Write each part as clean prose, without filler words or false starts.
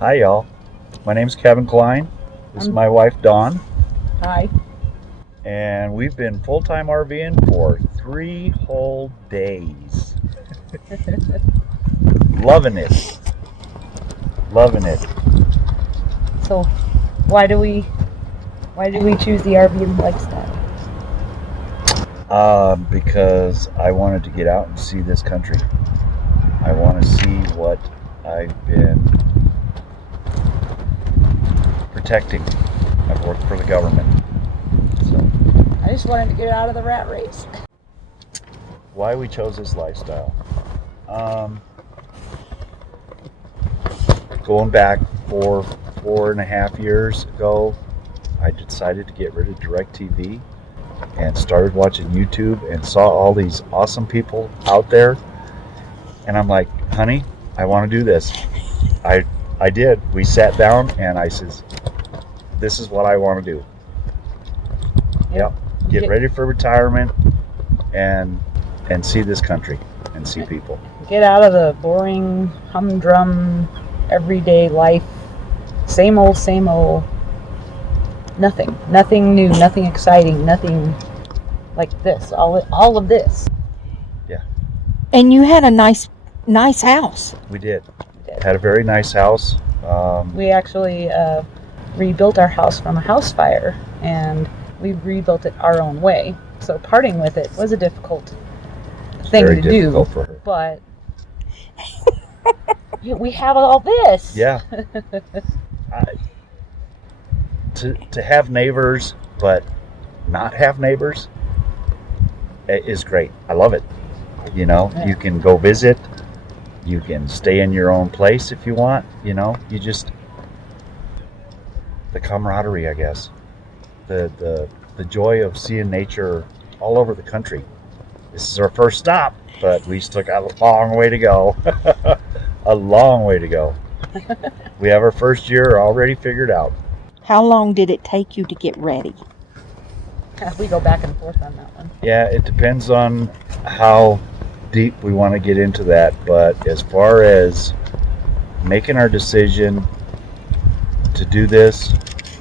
Hi, y'all. My name's Kevin Klein. This is my wife, Dawn. Hi. And we've been full-time RVing for 3 whole days. Loving it. Loving it. So, why do we choose the RV lifestyle? Because I wanted to get out and see this country. I want to see what I've been protecting. I've worked for the government. So, I just wanted to get out of the rat race. why we chose this lifestyle? Going back 4.5 years ago, I decided to get rid of DirecTV and started watching YouTube and saw all these awesome people out there. And I'm like, honey, I want to do this. I did. We sat down and I says, this is what I want to do. Yep. Get ready for retirement and see this country and see people. Get out of the boring, humdrum, everyday life. Same old, same old. Nothing new, nothing exciting, nothing like this. All of this. Yeah. And you had a nice house. We did. Had a very nice house. We actually rebuilt our house from a house fire, and we rebuilt it our own way. So parting with it was a difficult thing very to difficult do. for her. But we have all this. Yeah. To have neighbors, but not have neighbors, is great. I love it. You know, you can go visit. You can stay in your own place if you want. You know, you just the camaraderie, I guess. The joy of seeing nature all over the country. This is our first stop, but we still got a long way to go. A long way to go. We have our first year already figured out. How long did it take you to get ready? We go back and forth on that one. Yeah, it depends on how deep we want to get into that, but as far as making our decision to do this,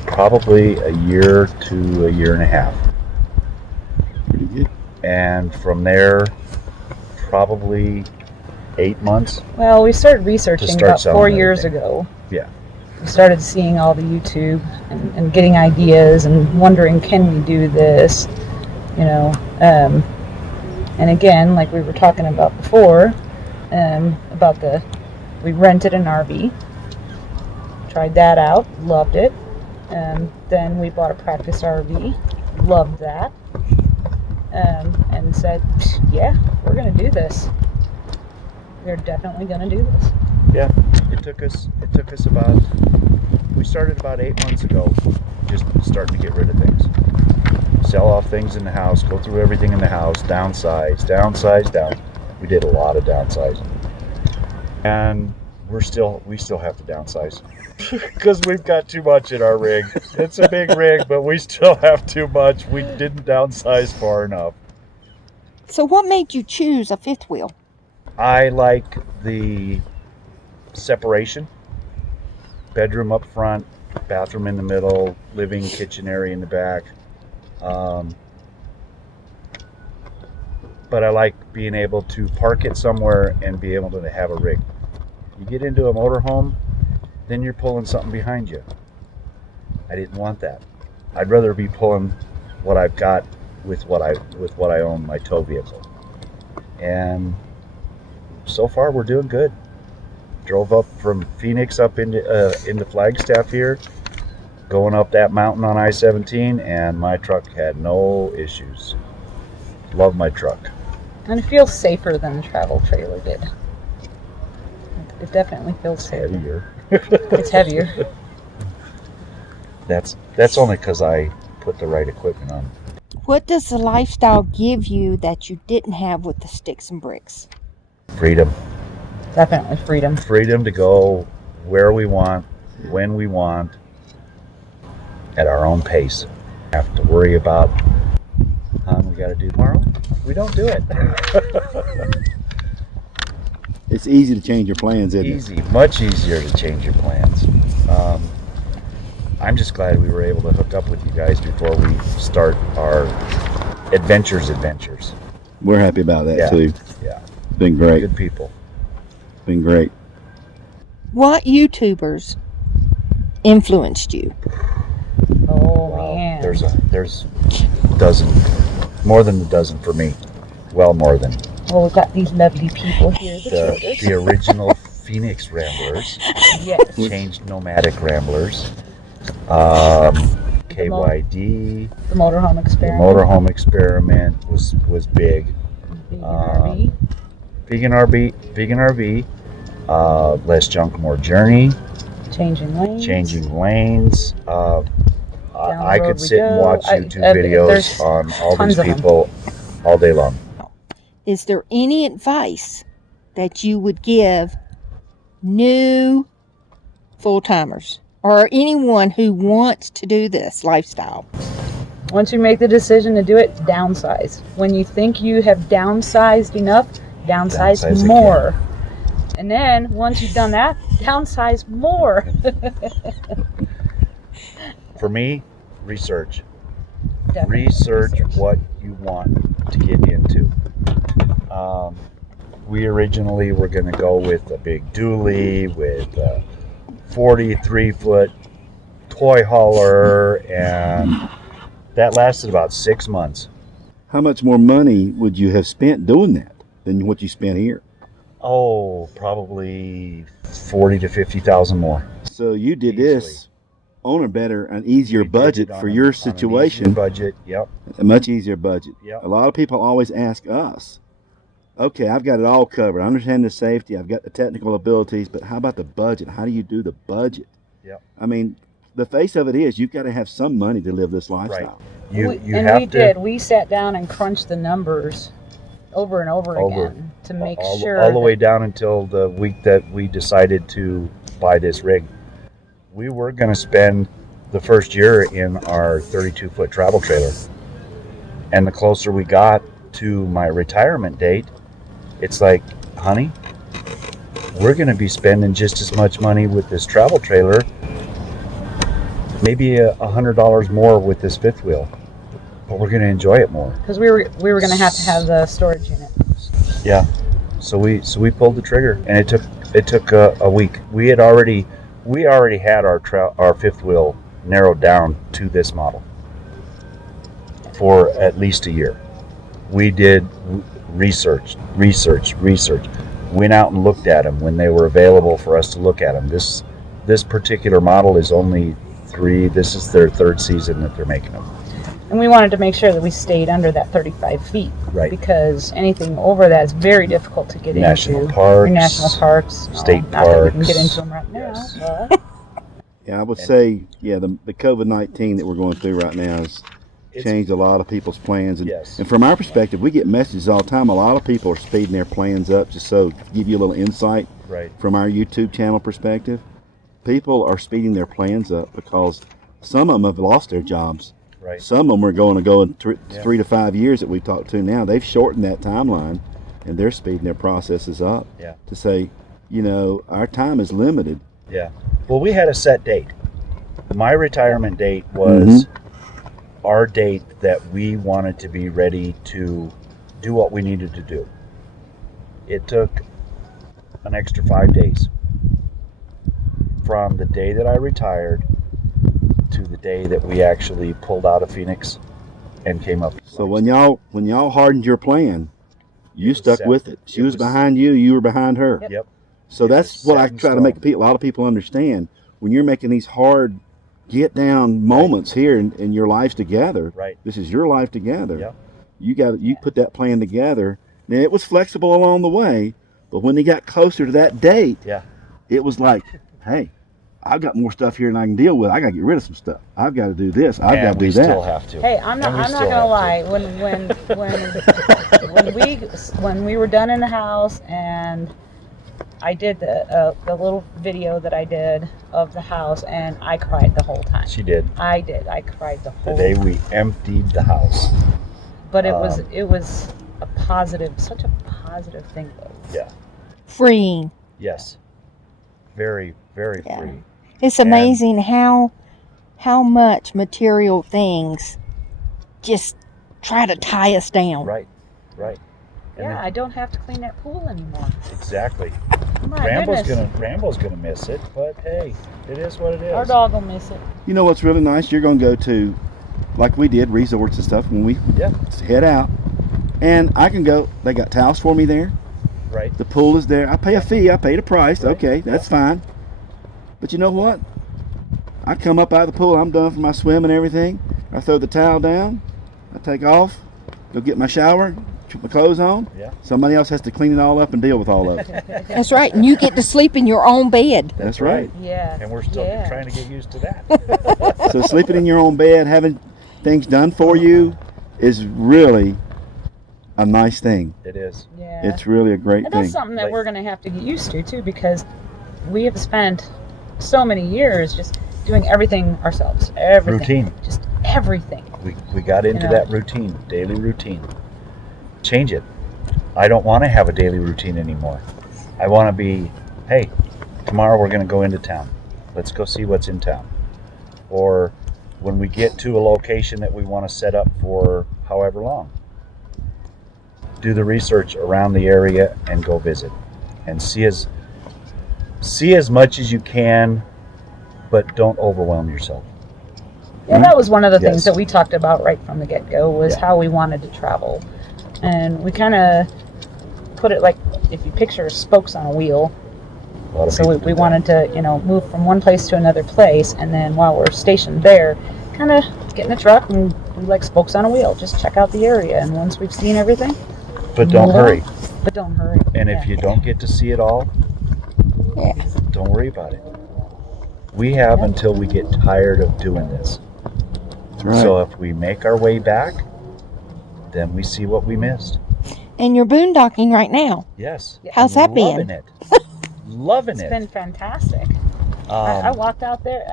probably a year to a year and a half. Pretty good. And from there, probably 8 months. Well, we started researching about 4 years everything. ago. Yeah. We started seeing all the YouTube and getting ideas and wondering, can we do this? You know, and again, like we were talking about before, we rented an RV, tried that out, loved it. Then we bought a practice RV, loved that, and said, yeah, we're going to do this. We're definitely going to do this. Yeah, it took us about, we started about 8 months ago, just starting to get rid of things. Sell off things in the house, go through everything in the house, downsize. We did a lot of downsizing. And we still have to downsize. Because we've got too much in our rig. It's a big rig, but we still have too much. We didn't downsize far enough. So what made you choose a fifth wheel? I like the separation. Bedroom up front, bathroom in the middle, living kitchen area in the back. But I like being able to park it somewhere and be able to have a rig. You get into a motorhome, then you're pulling something behind you. I didn't want that. I'd rather be pulling what I've got with what I own, my tow vehicle. And so far we're doing good. Drove up from Phoenix up into Flagstaff here, going up that mountain on I-17, and my truck had no issues. Love my truck. And it feels safer than the travel trailer did. It definitely feels safer. Heavier. It's heavier. That's only because I put the right equipment on. What does the lifestyle give you that you didn't have with the sticks and bricks? Freedom. Definitely freedom. Freedom to go where we want, when we want, at our own pace. Have to worry about, we got to do tomorrow. We don't do it. It's easy to change your plans, isn't it? Easy, much easier to change your plans. I'm just glad we were able to hook up with you guys before we start our adventures. We're happy about that Yeah. too. Yeah, Been great. good people. Been great. What YouTubers influenced you? Oh Wow, man. there's a dozen, more than a dozen for me. Well, more than Well, we've got these lovely people here, the the traders. original Phoenix Ramblers. Yes. Changed Nomadic Ramblers. KYD. The Motorhome The Experiment. Motorhome Experiment was big. Vegan RV. Vegan RV. Less junk, more journey. Changing lanes. Changing lanes. Down I the road could we sit and go. watch YouTube videos there's on all tons these of 'em. people all day long. Is there any advice that you would give new full-timers or anyone who wants to do this lifestyle? Once you make the decision to do it, downsize. When you think you have downsized enough, downsize Downsize more. And then once you've done that, downsize more. For me, research. Definitely Research what you want to get into. We originally were going to go with a big dually with a 43-foot toy hauler, and that lasted about 6 months. How much more money would you have spent doing that than what you spent here? Oh, probably 40 to 50,000 more. So you did Easily. this on an easier We did budget it on for an- your on an easier situation. budget. Yep. A much easier budget. Yep. A lot of people always ask us, okay, I've got it all covered. I understand the safety. I've got the technical abilities, but how about the budget? How do you do the budget? Yep. I mean, the face of it is you've got to have some money to live this lifestyle. You and have we to did. We sat down and crunched the numbers over and over again to make sure all the way down until the week that we decided to buy this rig. We were going to spend the first year in our 32-foot travel trailer, and the closer we got to my retirement date, it's like, honey, we're going to be spending just as much money with this travel trailer, maybe $100 more with this fifth wheel, but we're going to enjoy it more. because we were going to have the storage unit. Yeah, so we pulled the trigger, and it took a week. We already had our fifth wheel narrowed down to this model for at least a year. We did research. Went out and looked at them when they were available for us to look at them. This particular model is only 3. This is their 3rd season that they're making them. And we wanted to make sure that we stayed under that 35 feet. Right. Because anything over that is very difficult to get National into. parks, Your national parks. state Not that we can get parks. into them right now. Yes. But Yeah, I would say, the COVID-19 that we're going through right now has It's- changed a lot of people's plans. And, Yes. and from our perspective, we get messages all the time. A lot of people are speeding their plans up just so give you a little insight Right. from our YouTube channel perspective. People are speeding their plans up because some of them have lost their jobs. Right. Some of them are going to go in Yeah. 3 to 5 years that we've talked to now. They've shortened that timeline, and they're speeding their processes up Yeah. to say, our time is limited. Yeah. Well, we had a set date. My retirement date was our date that we wanted to be ready to do what we needed to do. It took an extra 5 days from the day that I retired to the day that we actually pulled out of Phoenix and came up. So when y'all hardened your plan, you was stuck set. with it. She It was was- behind you, you were behind her. Yep. So It that's was what I set in try to make stone. a lot of people understand. When you're making these hard get down moments here in your lives together, Right. this is your life together. Yep. You put that plan together. Now it was flexible along the way, but when they got closer to that date, Yeah. it was like, hey, I've got more stuff here than I can deal with. I got to get rid of some stuff. I've got to do this. I've got And to do we that. still have to. hey, I'm not And we gonna still have to. lie. When we were done in the house and I did the little video that I did of the house, and I cried the whole time. She did. I did. I cried the The whole day we emptied the house. But it was a positive, such a positive thing though. Yeah. freeing. Yes. Very, very Yeah. free. It's amazing how much material things just try to tie us down. Right. And Yeah, then- I don't have to clean that pool anymore. exactly. My Rambo's goodness. gonna miss it, but hey, it is what it is. Our dog will miss it. You know what's really nice? You're going to go to, like we did, resorts and stuff when we Yeah. head out. And I can go, they got towels for me there. Right. The pool is there. I pay a fee. I paid a price. Right. Okay, that's fine. But you know what? I come up out of the pool. I'm done for my swim and everything. I throw the towel down. I take off. Go get my shower. Put my clothes on. Yeah. Somebody else has to clean it all up and deal with all of it. That's right. And you get to sleep in your own bed. That's right. Yeah. And we're still Yeah. trying to get used to that. So sleeping in your own bed, having things done for you is really a nice thing. It is. Yeah. It's really a great And thing. that's something that Like- we're going to have to get used to too, because we have spent so many years just doing everything ourselves. Everything. Routine. Just everything. We got into know. that routine, daily routine. Change it. I don't want to have a daily routine anymore. I want to be, hey, tomorrow we're going to go into town. Let's go see what's in town. Or when we get to a location that we want to set up for however long, do the research around the area and go visit and see as much as you can, but don't overwhelm yourself. Yeah, that was one of the Yes. things that we talked about right from the get-go was Yeah. how we wanted to travel. And we kind of put it like, if you picture spokes on a wheel. A lot of So people we do that. wanted to, move from one place to another place. And then while we're stationed there, kind of get in the truck and do like spokes on a wheel. Just check out the area. And once we've seen everything, But don't Yeah. hurry. but don't hurry. And if Yeah. you don't get to see it all, Yeah. don't worry about it. We have until we get tired of doing this. That's right. So if we make our way back, then we see what we missed. And you're boondocking right now. Yes. How's that been? Loving it. Loving It's it. been fantastic. I walked out there.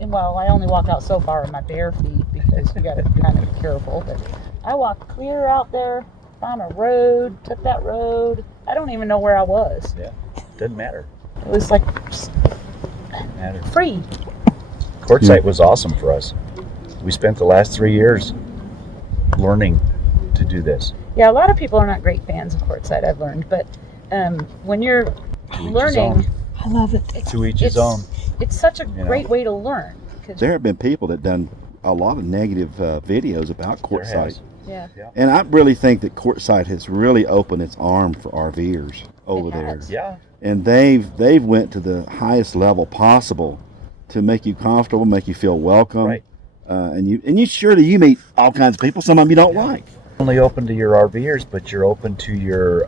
And well, I only walk out so far in my bare feet because you got to kind of be careful. But I walked clear out there, found a road, took that road. I don't even know where I was. Yeah. Doesn't matter. It was like just Doesn't matter. free. Quartzsite was awesome for us. We spent the last 3 years learning to do this. Yeah, a lot of people are not great fans of Quartzsite, I've learned. But when you're To each his learning, own. I love it. To each his own. It's such a know. great way to learn. 'Cause- There have been people that done a lot of negative videos about There Quartzsite. yeah. And I really think that Quartzsite has really opened its arm for RVers over It there. has. Yeah. And they've went to the highest level possible to make you comfortable, make you feel welcome. Right. And you surely you meet all kinds of people. Some of them you don't like. Only open to your RVers, but you're open to your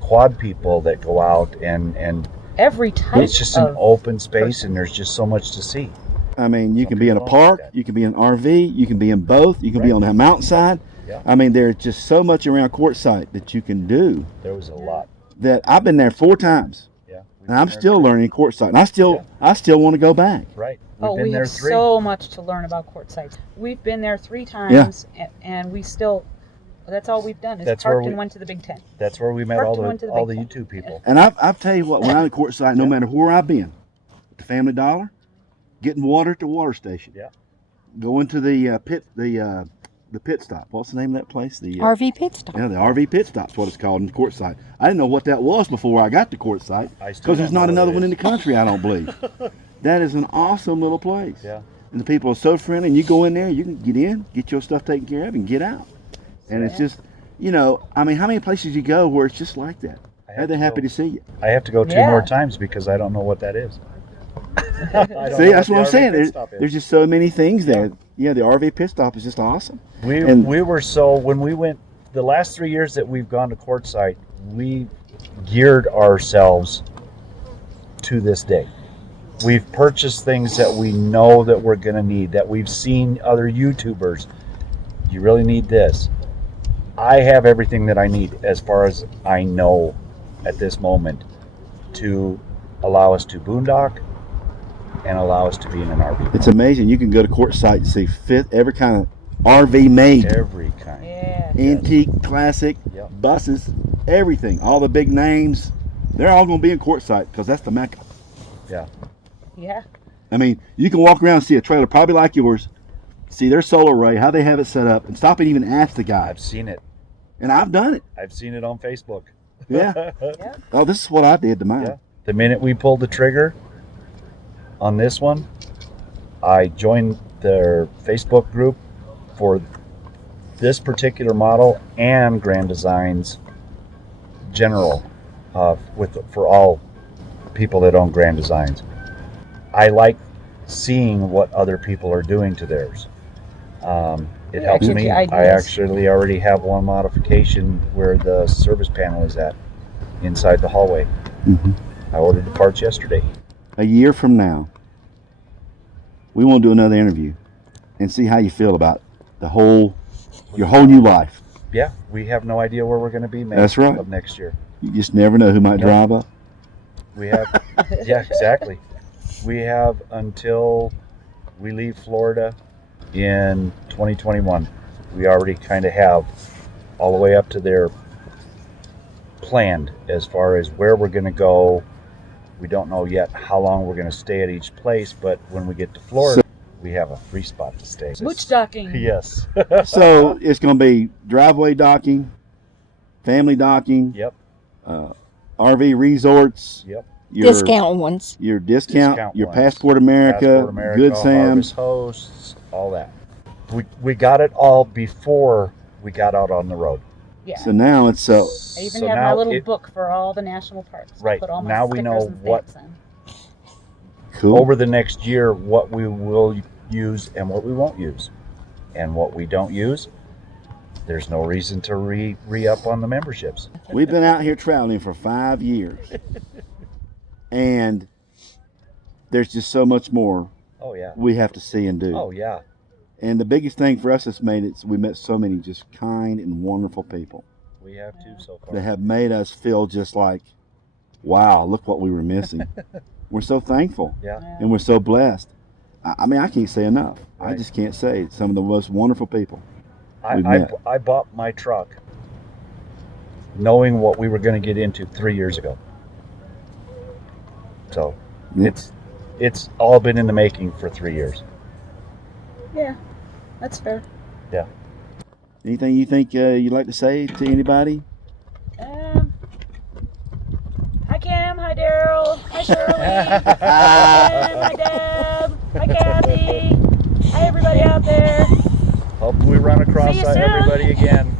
quad people that go out and Every type it's just an of open space person. and there's just so much to see. I mean, you Some can be in a people don't like park, that. you can be in an RV, you can be in both, you can be Right. on the mountainside. Yeah. I mean, there's just so much around Quartzsite that you can do. There was a lot. That I've been there 4 times, Yeah. We've and I'm been there still three. learning Quartzsite. And I still want to go back. Right. We've Oh, been we there have 3. so much to learn about Quartzsite. We've been there 3 times, and we still. That's all we've done is That's where parked we- and went to the Big Ten. That's where we met Parked all and the went to the all the big YouTube people. And I've tell you what, when I'm at Quartzsite, no matter where I've been, at the Family Dollar, getting water at the water station, Yeah. going to the pit stop. What's the name of that place? The RV pit stop. yeah, the RV pit stop's what it's called in Quartzsite. I didn't know what that was before I got to Quartzsite I still because don't there's know not what another it one in is. the country. I don't believe. That is an awesome little place. Yeah. And the people are so friendly. And you go in there, you can get in, get your stuff taken care of, and get out. And it's just, I mean, how many places you go where it's just like that? I How have they're to happy go- to see you. I have to go 2 Yeah. more times because I don't know what that is. I don't See, know that's the what I'm RV saying. pit stop is. There's just so many things there. Yeah, the RV pit stop is just awesome. We were so when we went the last 3 years that we've gone to Quartzsite, we geared ourselves to this day. We've purchased things that we know that we're going to need, that we've seen other YouTubers. You really need this. I have everything that I need as far as I know at this moment to allow us to boondock and allow us to be in an RV. It's amazing. You can go to Quartzsite and see every kind of RV made. Every kind. Yeah. Antique, classic, Yep. buses, everything. All the big names, they're all going to be in Quartzsite because that's the Mecca. Yeah. I mean, you can walk around and see a trailer probably like yours, see their solar array, how they have it set up, and stop and even ask the guy. I've seen it. And I've done it. I've seen it on Facebook. Yeah. Yeah. Oh, this is what I did to mine. Yeah. The minute we pulled the trigger on this one, I joined their Facebook group for this particular model and Grand Designs general for all people that own Grand Designs. I like seeing what other people are doing to theirs. It helps gives me. you I ideas. actually already have one modification where the service panel is at inside the hallway. Mm-hmm. I ordered the parts yesterday. A year from now, we want to do another interview and see how you feel about your whole new life. Yeah, we have no idea where we're going to be May That's right. of next year. You just never know who might No. drive up. We have, yeah, exactly. We have until we leave Florida in 2021. We already kind of have all the way up to there planned as far as where we're going to go. We don't know yet how long we're going to stay at each place, but when we get to Florida, we have a free spot to stay. Mooch docking. Yes. So it's going to be driveway docking, family docking, Yep. RV resorts, Yep. Discount ones. your discount, your ones. Passport America, Passport America, Good Sam's. Harvest Hosts, all that. We got it all before we got out on the road. Yeah. So now it's I even So have my now little it- book for all the national parks. Right. Put all my Now we stickers know and what- stamps in. cool. Over the next year, what we will use and what we won't use. And what we don't use, there's no reason to re-up on the memberships. We've been out here traveling for 5 years. And there's just so much more Oh, yeah. we have to see and do. Oh, yeah. And the biggest thing for us that's made it is we met so many just kind and wonderful people We have to so far. that have made us feel just like, wow, look what we were missing. We're so thankful Yeah. Yeah. and we're so blessed. I mean, I can't say enough. I Right. just can't say it. Some of the most wonderful people. we've I met. bought my truck knowing what we were going to get into 3 years ago. So Yeah. it's all been in the making for 3 years. Yeah. That's fair. Anything you think you'd like to say to anybody? Hi Cam, hi Daryl, hi Shirley, hi Kim, hi Deb, hi Kathy, hi everybody out there. Hope we run across See you soon. everybody again.